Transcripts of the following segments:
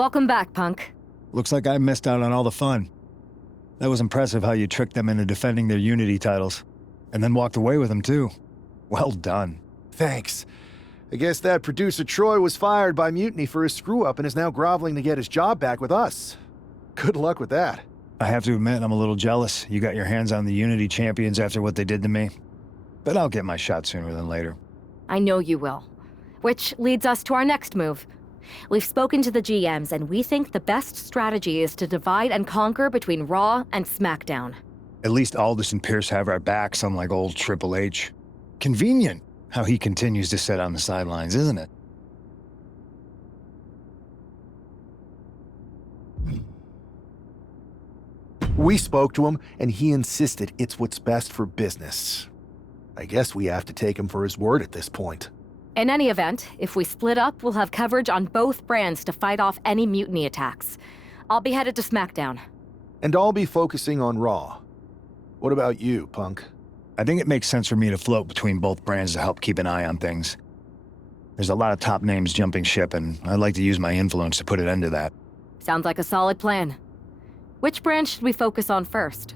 Welcome back, Punk. Looks like I missed out on all the fun. That was impressive how you tricked them into defending their Unity titles. And then walked away with them, too. Well done. Thanks. I guess that producer Troy was fired by Mutiny for his screw-up and is now groveling to get his job back with us. Good luck with that. I have to admit, I'm a little jealous. You got your hands on the Unity champions after what they did to me. But I'll get my shot sooner than later. I know you will. Which leads us to our next move. We've spoken to the GMs, and we think the best strategy is to divide and conquer between Raw and SmackDown. At least Aldous and Pierce have our backs, unlike old Triple H. Convenient how he continues to sit on the sidelines, isn't it? We spoke to him, and he insisted it's what's best for business. I guess we have to take him for his word at this point. In any event, if we split up, we'll have coverage on both brands to fight off any Mutiny attacks. I'll be headed to SmackDown. And I'll be focusing on Raw. What about you, Punk? I think it makes sense for me to float between both brands to help keep an eye on things. There's a lot of top names jumping ship, and I'd like to use my influence to put an end to that. Sounds like a solid plan. Which brand should we focus on first?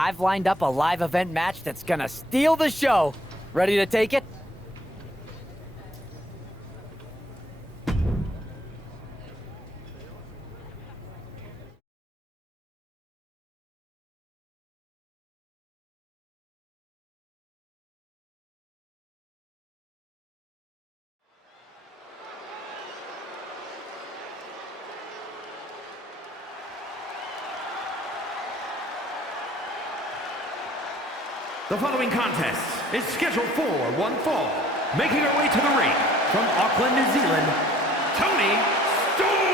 I've lined up a live event match that's gonna steal the show. Ready to take it? The following contest is scheduled for one fall. Making her way to the ring from Auckland, New Zealand, Toni Storm!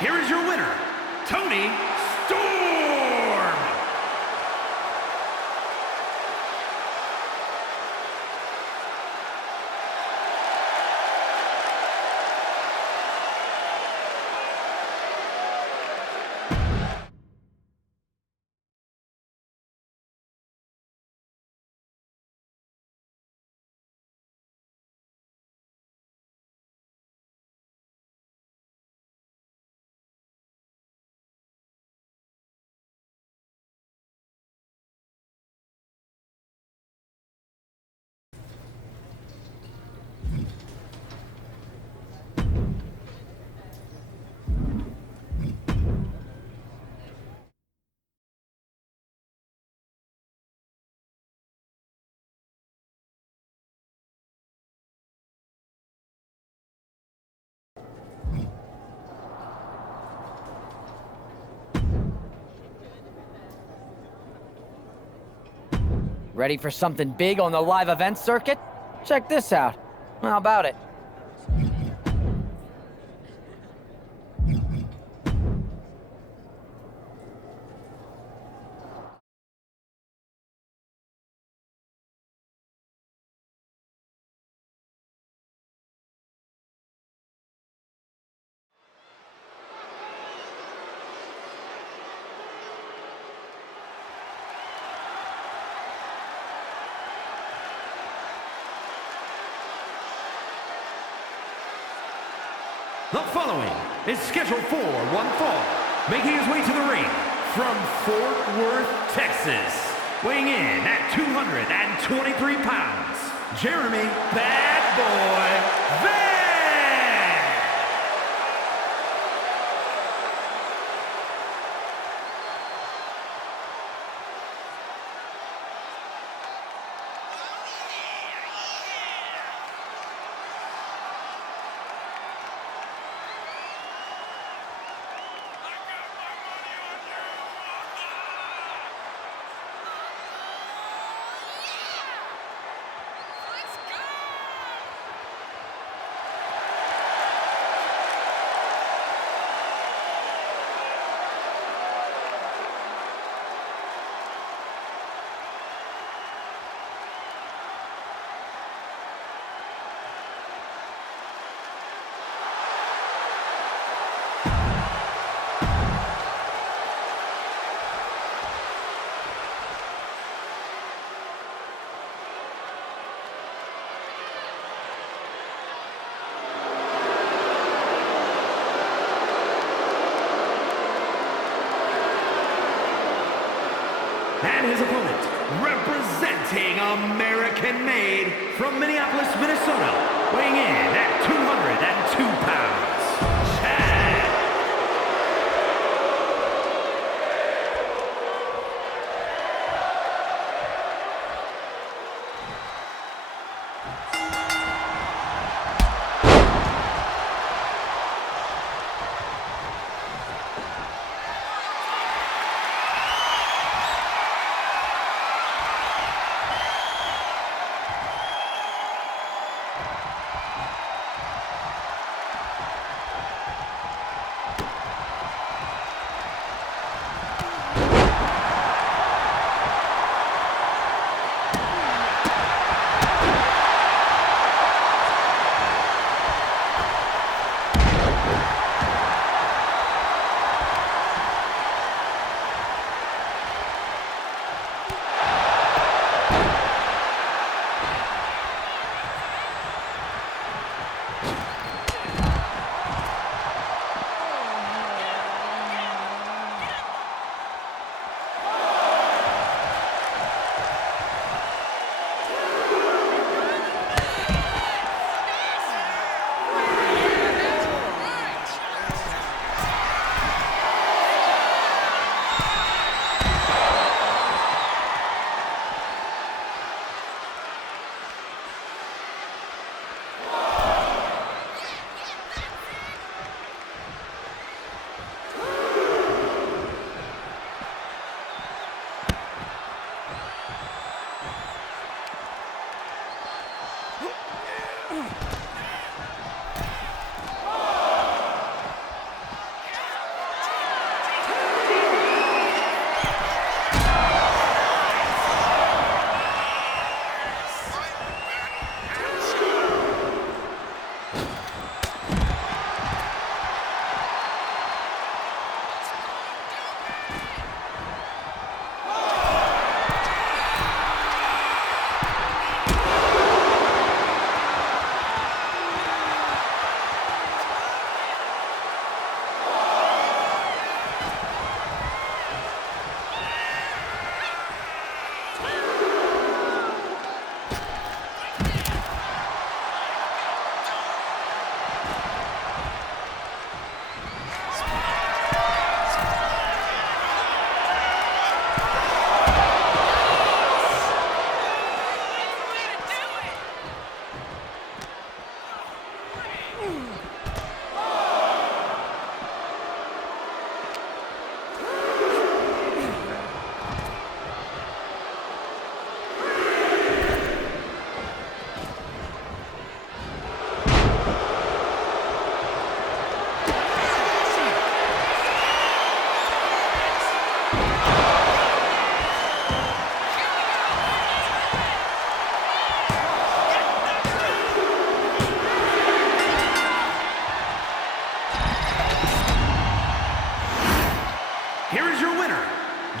here is your winner, Tony Storm! Ready for something big on the live event circuit? Check this out. How about it? The following is scheduled for one fall, making his way to the ring from Fort Worth, Texas, weighing in at 223 pounds, Jeremy Bad Boy Van! And his opponent, representing American-made from Minneapolis, Minnesota, weighing in at 202 pounds, Chad.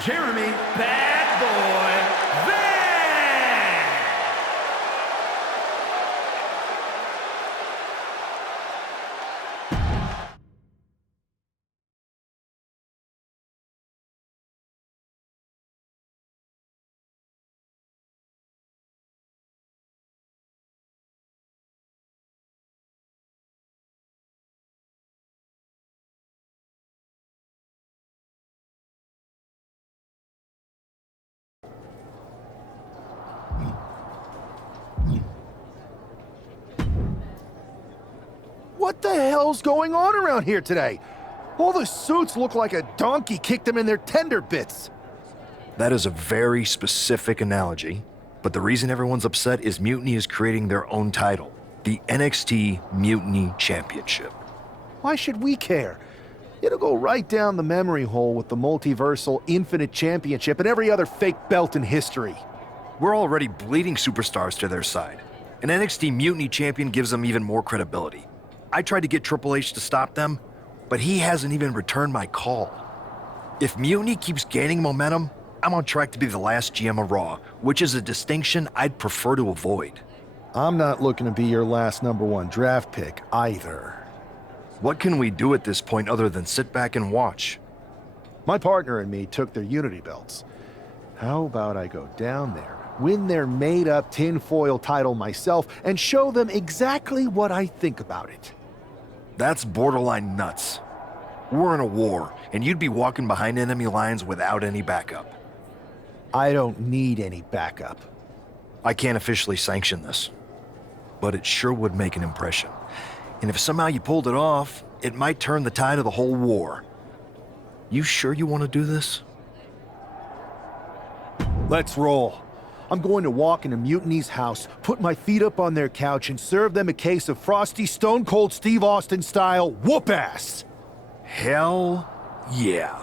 Jeremy Bad Boy Van. What the hell's going on around here today? All the suits look like a donkey kicked them in their tender bits. That is a very specific analogy, but the reason everyone's upset is Mutiny is creating their own title, the NXT Mutiny Championship. Why should we care? It'll go right down the memory hole with the multiversal Infinite Championship and every other fake belt in history. We're already bleeding superstars to their side. An NXT Mutiny champion gives them even more credibility. I tried to get Triple H to stop them, but he hasn't even returned my call. If Mutiny keeps gaining momentum, I'm on track to be the last GM of Raw, which is a distinction I'd prefer to avoid. I'm not looking to be your last #1 draft pick either. What can we do at this point other than sit back and watch? My partner and me took their Unity belts. How about I go down there, win their made-up tinfoil title myself, and show them exactly what I think about it? That's borderline nuts. We're in a war, and you'd be walking behind enemy lines without any backup. I don't need any backup. I can't officially sanction this, but it sure would make an impression. And if somehow you pulled it off, it might turn the tide of the whole war. You sure you want to do this? Let's roll. I'm going to walk into Mutiny's house, put my feet up on their couch, and serve them a case of frosty, Stone Cold Steve Austin style whoop-ass. Hell yeah.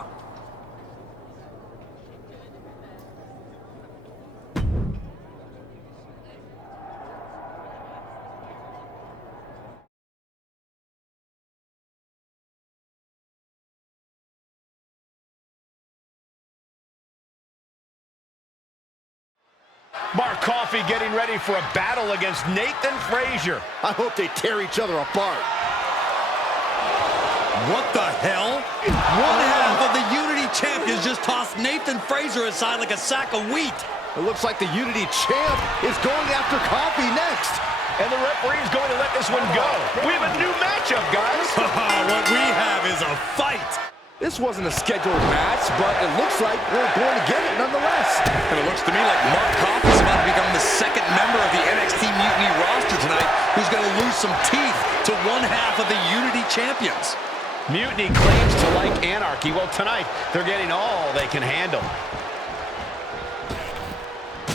Mark Coffey getting ready for a battle against Nathan Frazier. I hope they tear each other apart. What the hell? One half of the Unity champions just tossed Nathan Frazier aside like a sack of wheat. It looks like the Unity champ is going after Coffey next. And the referee's going to let this one go. We have a new matchup, guys. What we have is a fight. This wasn't a scheduled match, but it looks like we're going to get it nonetheless. And it looks to me like Mark Coffey's about to become the second member of the NXT Mutiny roster tonight who's going to lose some teeth to one half of the Unity champions. Mutiny claims to like anarchy. Well, tonight, they're getting all they can handle.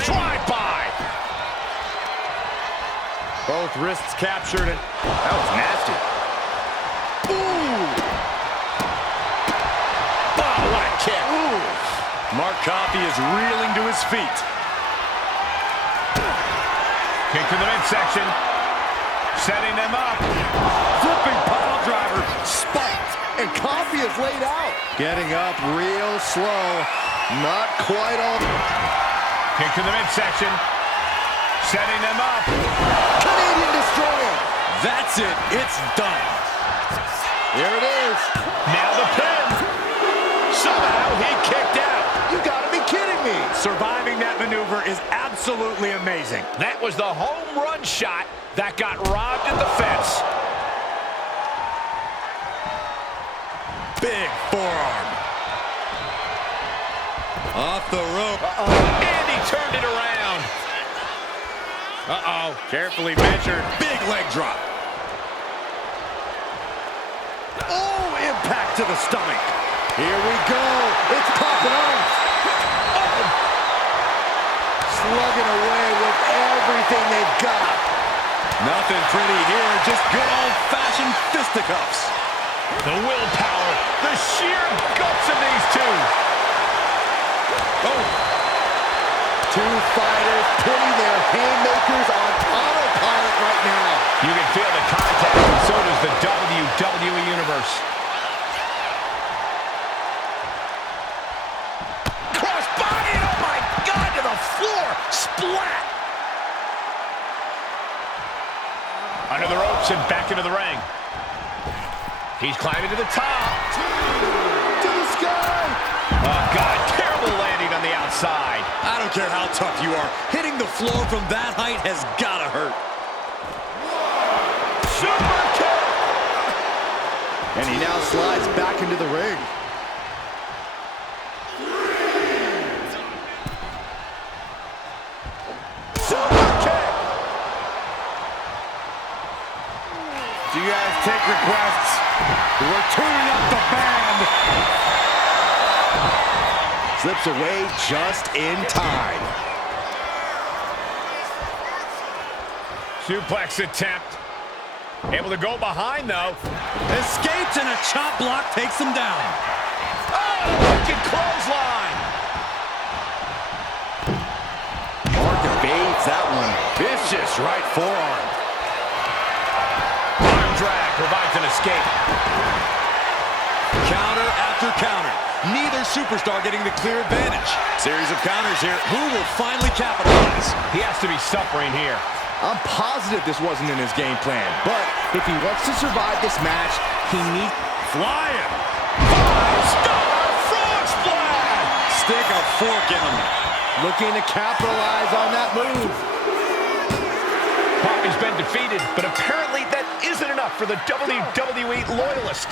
Drive-by! Both wrists captured, and that was nasty. Ooh! Oh, what a kick. Ooh. Mark Coffey is reeling to his feet. Kick to the midsection. Setting them up. Flipping pile driver. Spiked. And Coffey is laid out. Getting up real slow. Not quite all. Kick to the midsection. Setting them up. Canadian Destroyer. That's it. It's done. Here it is. Now the pin. Somehow he kicked out. You gotta be kidding me. Surviving that maneuver is absolutely amazing. That was the home run shot that got robbed at the fence. Big forearm. Off the rope. And he turned it around. Carefully measured. Big leg drop. Oh, impact to the stomach. Here we go. It's popping off. Oh. Slugging away with everything they've got. Nothing pretty here. Just good old-fashioned fisticuffs. The willpower, the sheer guts of these two. Oh. Two fighters putting their haymakers on autopilot right now. You can feel the contact, and so does the WWE Universe. Launching back into the ring. He's climbing to the top. To the sky! Oh, God, terrible landing on the outside. I don't care how tough you are. Hitting the floor from that height has got to hurt. Super kick! And he now slides back into the ring. Super kick! Do you guys take requests? We're tuning up the band. Slips away just in time. Suplex attempt. Able to go behind, though. Escapes and a chop block takes him down. Oh, wicked clothesline. Mark evades that one. Vicious right forearm. Arm drag provides an escape. Counter after counter. Neither superstar getting the clear advantage. Series of counters here. Who will finally capitalize? He has to be suffering here. I'm positive this wasn't in his game plan, but if he wants to survive this match, he needs... Flying. Five-star frog splash. Stick a fork in him. Looking to capitalize on that move. Poppy's been defeated, but apparently that isn't enough for the WWE loyalist.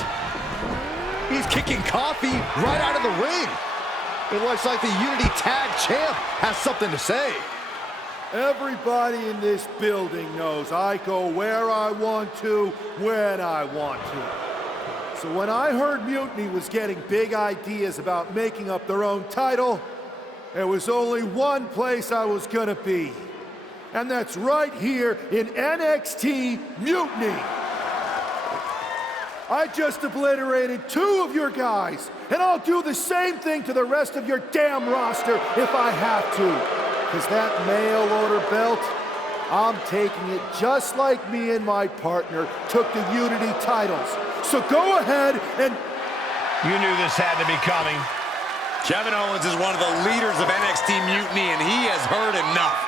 He's kicking Coffee right out of the ring. It looks like the Unity Tag Champ has something to say. Everybody in this building knows I go where I want to, when I want to. So when I heard Mutiny was getting big ideas about making up their own title, there was only one place I was gonna be. And that's right here in NXT Mutiny. I just obliterated 2 of your guys, and I'll do the same thing to the rest of your damn roster if I have to. Because that mail order belt, I'm taking it just like me and my partner took the Unity titles. So go ahead and... You knew this had to be coming. Kevin Owens is one of the leaders of NXT Mutiny, and he has heard enough.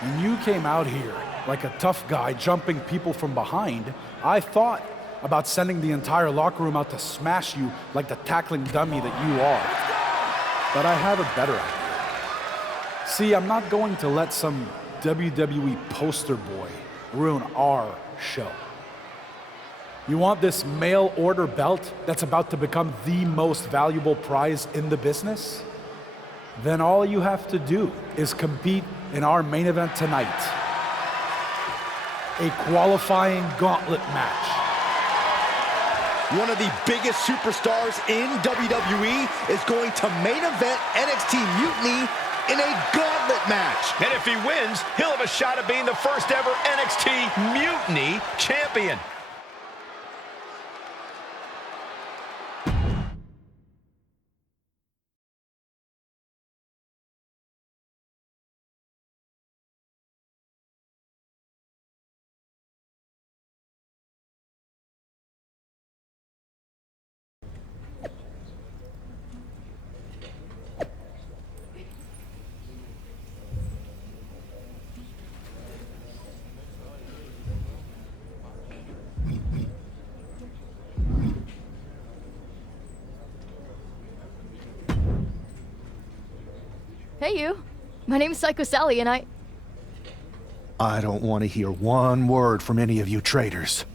When you came out here like a tough guy jumping people from behind, I thought about sending the entire locker room out to smash you like the tackling dummy that you are. But I have a better idea. See, I'm not going to let some WWE poster boy ruin our show. You want this mail order belt that's about to become the most valuable prize in the business? Then all you have to do is compete in our main event tonight. A qualifying gauntlet match. One of the biggest superstars in WWE is going to main event NXT Mutiny in a gauntlet match. And if he wins, he'll have a shot at being the first ever NXT Mutiny champion. Hey, you. My name's Psycho Sally, and I don't want to hear one word from any of you traitors.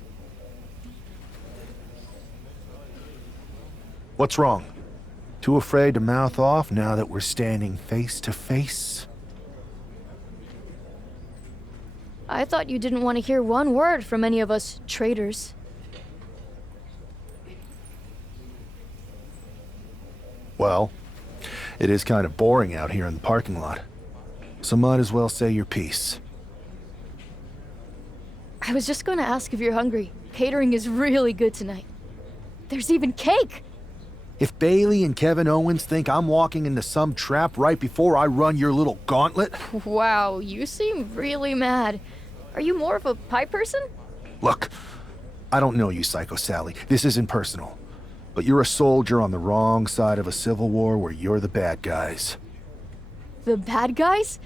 What's wrong? Too afraid to mouth off now that we're standing face to face? I thought you didn't want to hear one word from any of us traitors. Well, it is kind of boring out here in the parking lot. So might as well say your piece. I was just going to ask if you're hungry. Catering is really good tonight. There's even cake! If Bailey and Kevin Owens think I'm walking into some trap right before I run your little gauntlet... Wow, you seem really mad. Are you more of a pie person? Look, I don't know you, Psycho Sally. This isn't personal. But you're a soldier on the wrong side of a civil war where you're the bad guys. The bad guys?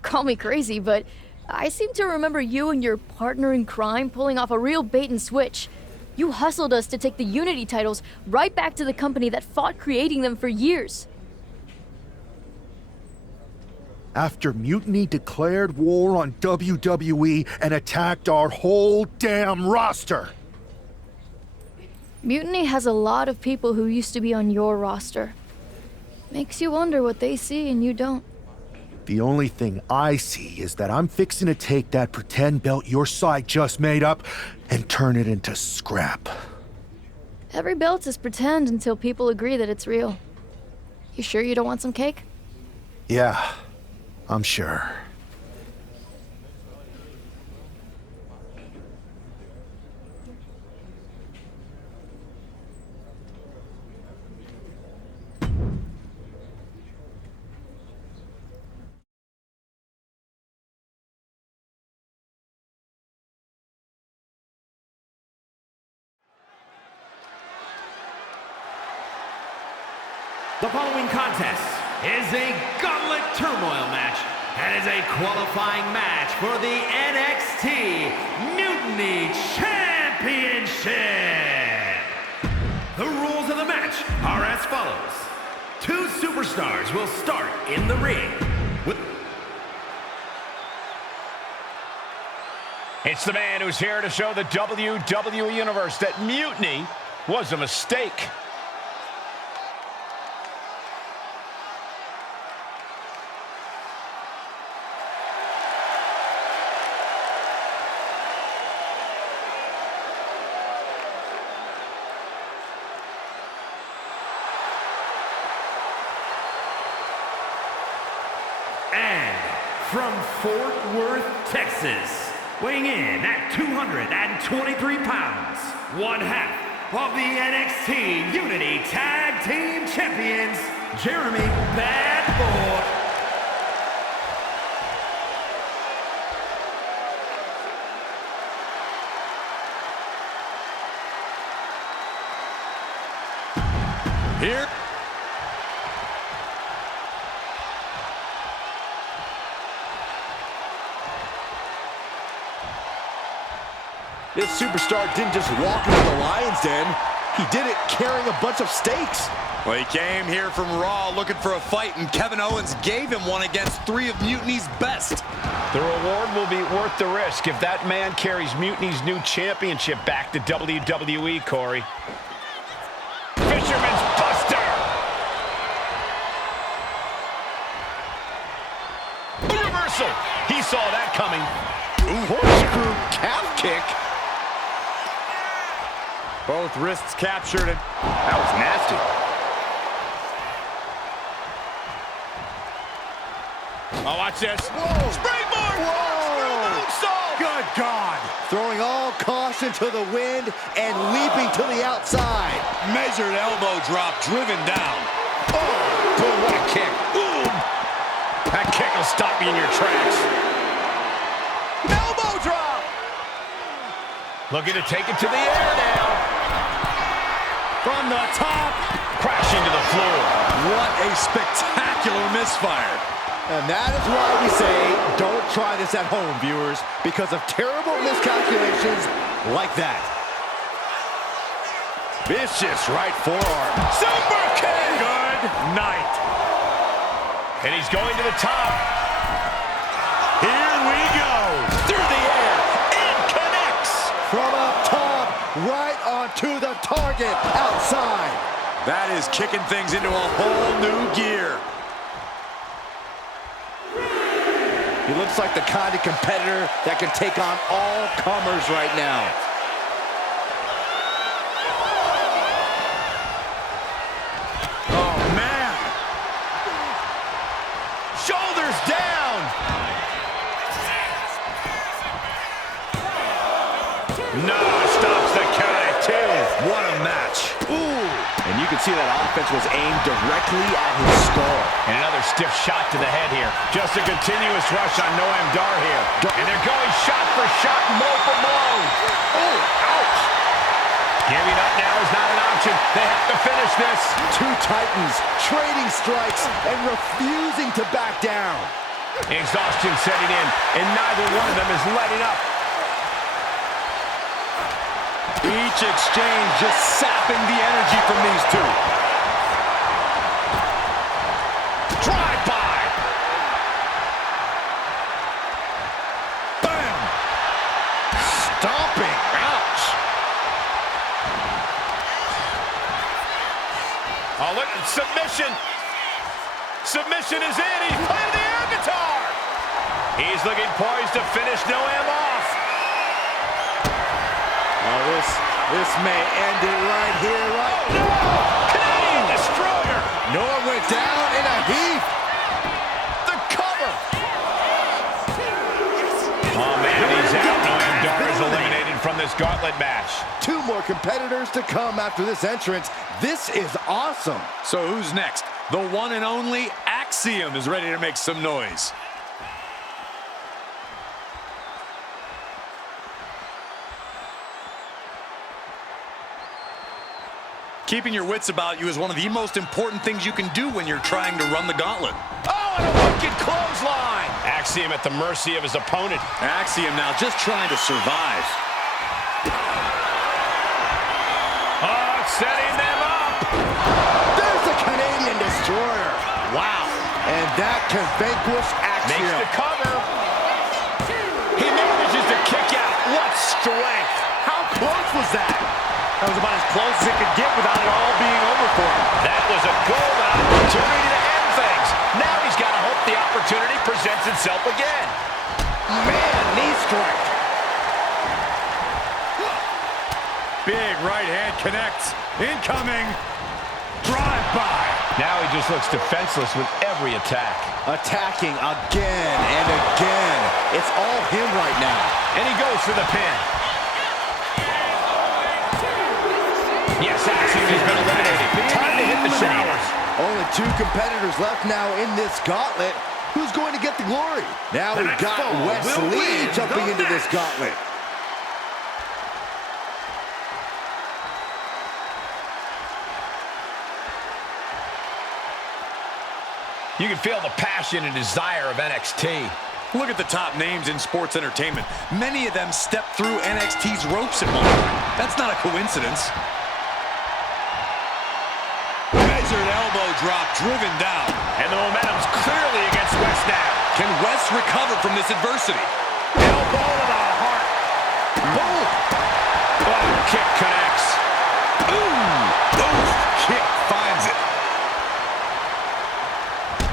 Call me crazy, but I seem to remember you and your partner in crime pulling off a real bait and switch. You hustled us to take the Unity titles right back to the company that fought creating them for years. After Mutiny declared war on WWE and attacked our whole damn roster. Mutiny has a lot of people who used to be on your roster. Makes you wonder what they see and you don't. The only thing I see is that I'm fixing to take that pretend belt your side just made up and turn it into scrap. Every belt is pretend until people agree that it's real. You sure you don't want some cake? Yeah, I'm sure. The following contest is a Gauntlet Turmoil match and is a qualifying match for the NXT Mutiny Championship. The rules of the match are as follows. 2 superstars will start in the ring with... It's the man who's here to show the WWE Universe that Mutiny was a mistake. And from Fort Worth, Texas, weighing in at 223 pounds, one half of the NXT Unity Tag Team Champions, Jeremy Bad Boy. Here. This superstar didn't just walk into the Lion's Den. He did it carrying a bunch of stakes. Well, he came here from Raw looking for a fight, and Kevin Owens gave him one against 3 of Mutiny's best. The reward will be worth the risk if that man carries Mutiny's new championship back to WWE, Corey. Fisherman's Buster! Reversal! He saw that coming. Ooh, corkscrew calf kick. Both wrists captured, and that was nasty. Oh, watch this. Whoa. Springboard! Whoa! Good God! Throwing all caution to the wind and leaping to the outside. Measured elbow drop driven down. Oh, boy, what a kick. Ooh. That kick will stop you in your tracks. Elbow drop! Looking to take it to the air now. From the top. Crash into the floor. What a spectacular misfire. And that is why we say, don't try this at home, viewers, because of terrible miscalculations like that. Vicious right forearm. Super kick! Good night. And he's going to the top. Here we go. Through the air. It connects. From up top, right onto the target outside. That is kicking things into a whole new gear. He looks like the kind of competitor that can take on all comers right now. Oh, man. Shoulders down. No, stops the count at 2. What a match. Ooh. And you can see that offense was aimed directly at his skull. And another stiff shot to the head here. Just a continuous rush on Noam Dar here. And they're going shot for shot, blow for blow. Oh, ouch. Giving up Count now is not an option. They have to finish this. Two titans trading strikes and refusing to back down. Exhaustion setting in, and neither one of them is letting up. Each exchange just sapping the energy from these two. Drive by. Bam! Stomping. Ouch. Oh, look, submission. Submission is in. He's playing the air guitar. He's looking poised to finish Noam off. Oh, this may end it right here, right? Oh, no! Canadian Destroyer. Noah went down in a heap. The cover. Oh, man, he's out. Noam Dar is eliminated from this gauntlet match. Two more competitors to come after this entrance. This is awesome. So who's next? The one and only Axiom is ready to make some noise. Keeping your wits about you is one of the most important things you can do when you're trying to run the gauntlet. Oh, and a wicked clothesline. Axiom at the mercy of his opponent. Axiom now just trying to survive. Oh, setting them up. There's the Canadian Destroyer. Wow. And that can vanquish Axiom. Makes the cover. He manages to kick out. What strength. How close was that? That was about as close as it could get without it all being over for him. That was a golden opportunity to end things. Now he's got to hope the opportunity presents itself again. Man, knee strike. Big right hand connects. Incoming. Drive by. Now he just looks defenseless with every attack. Attacking again and again. It's all him right now. And he goes for the pin. Yes, Axiom has been eliminated. Time to hit the showers. Only two competitors left now in this gauntlet. Who's going to get the glory? Now we've got Wes Lee jumping into this gauntlet. You can feel the passion and desire of NXT. Look at the top names in sports entertainment. Many of them stepped through NXT's ropes at one point. That's not a coincidence. Measured elbow drop driven down. And the momentum's clearly against Wes now. Can Wes recover from this adversity? Elbow to the heart. Boom. Oh, kick connects. Ooh. Ooh. Kick finds it.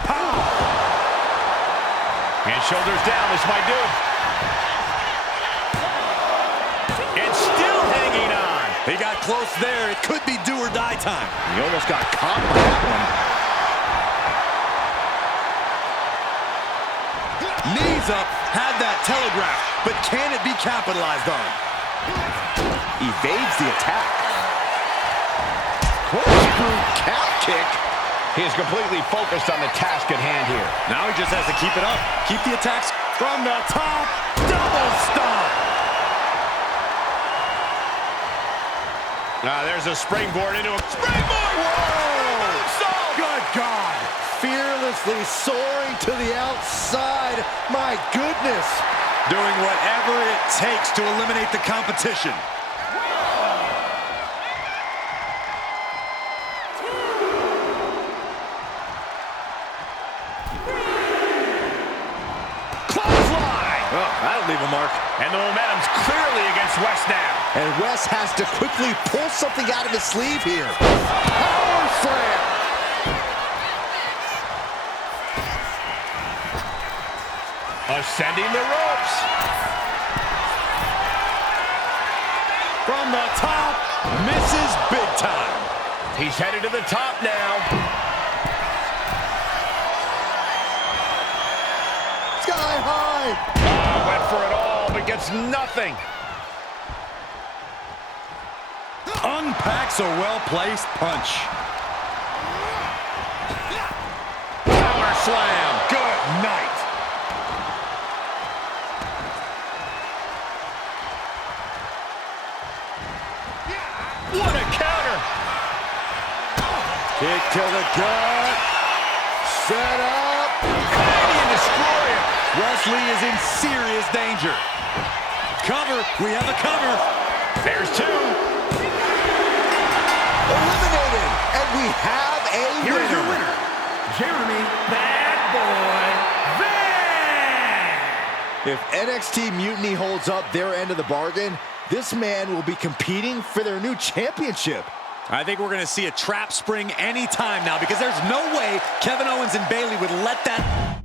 Pow. And shoulders down. This might do it. It's still hanging on. He got close there. It could be do or die time. He almost got caught by that one. Knees up, had that telegraph, but can it be capitalized on? Evades the attack. Corkscrew calf kick. He is completely focused on the task at hand here. Now he just has to keep it up. Keep the attacks from the top. Double stomp. There's a springboard into a springboard. Whoa! Good God. Fearlessly soaring to the outside. My goodness. Doing whatever it takes to eliminate the competition. Clothesline. Oh, that'll leave a mark. And the momentum's clearly against Wes now. And Wes has to quickly pull something out of his sleeve here. Power slam. Ascending the ropes. From the top, misses big time. He's headed to the top now. Sky high. Went for it all, but gets nothing. Unpacks a well-placed punch. Power slam. Good night. What a counter! Kick to the gut. Set up. Canadian destroyer! Wesley is in serious danger. Cover. We have a cover. There's two. Eliminated. And we have a Here's your winner, Jeremy Bad Boy Van. If NXT Mutiny holds up their end of the bargain, this man will be competing for their new championship. I think we're going to see a trap spring anytime now because there's no way Kevin Owens and Bayley would let that...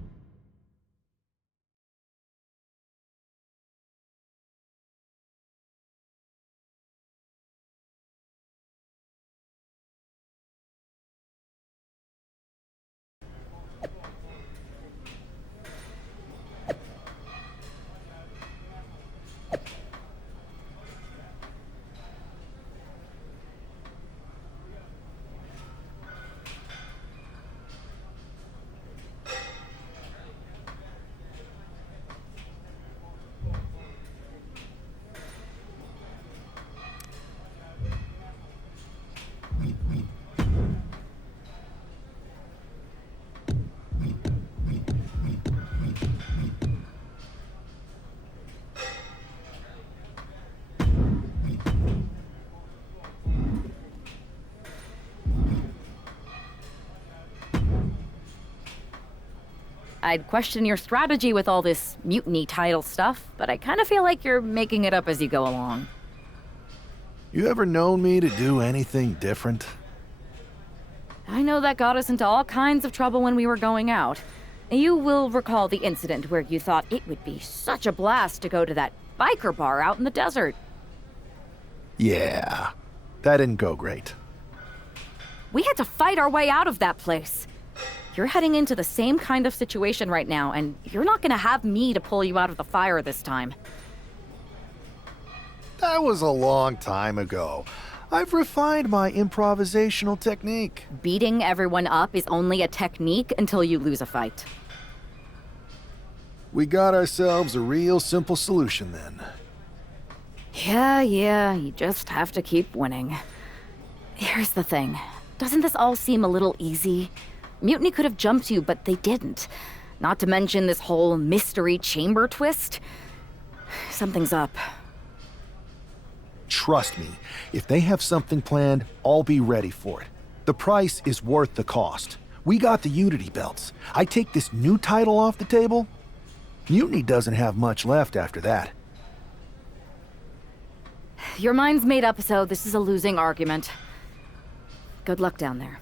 I'd question your strategy with all this mutiny title stuff, but I kind of feel like you're making it up as you go along. You ever known me to do anything different? I know that got us into all kinds of trouble when we were going out. You will recall the incident where you thought it would be such a blast to go to that biker bar out in the desert. Yeah, that didn't go great. We had to fight our way out of that place. You're heading into the same kind of situation right now, and you're not gonna have me to pull you out of the fire this time. That was a long time ago. I've refined my improvisational technique. Beating everyone up is only a technique until you lose a fight. We got ourselves a real simple solution then. Yeah, you just have to keep winning. Here's the thing. Doesn't this all seem a little easy? Mutiny could have jumped you, but they didn't. Not to mention this whole mystery chamber twist. Something's up. Trust me, if they have something planned, I'll be ready for it. The price is worth the cost. We got the Unity belts. I take this new title off the table, Mutiny doesn't have much left after that. Your mind's made up, so this is a losing argument. Good luck down there.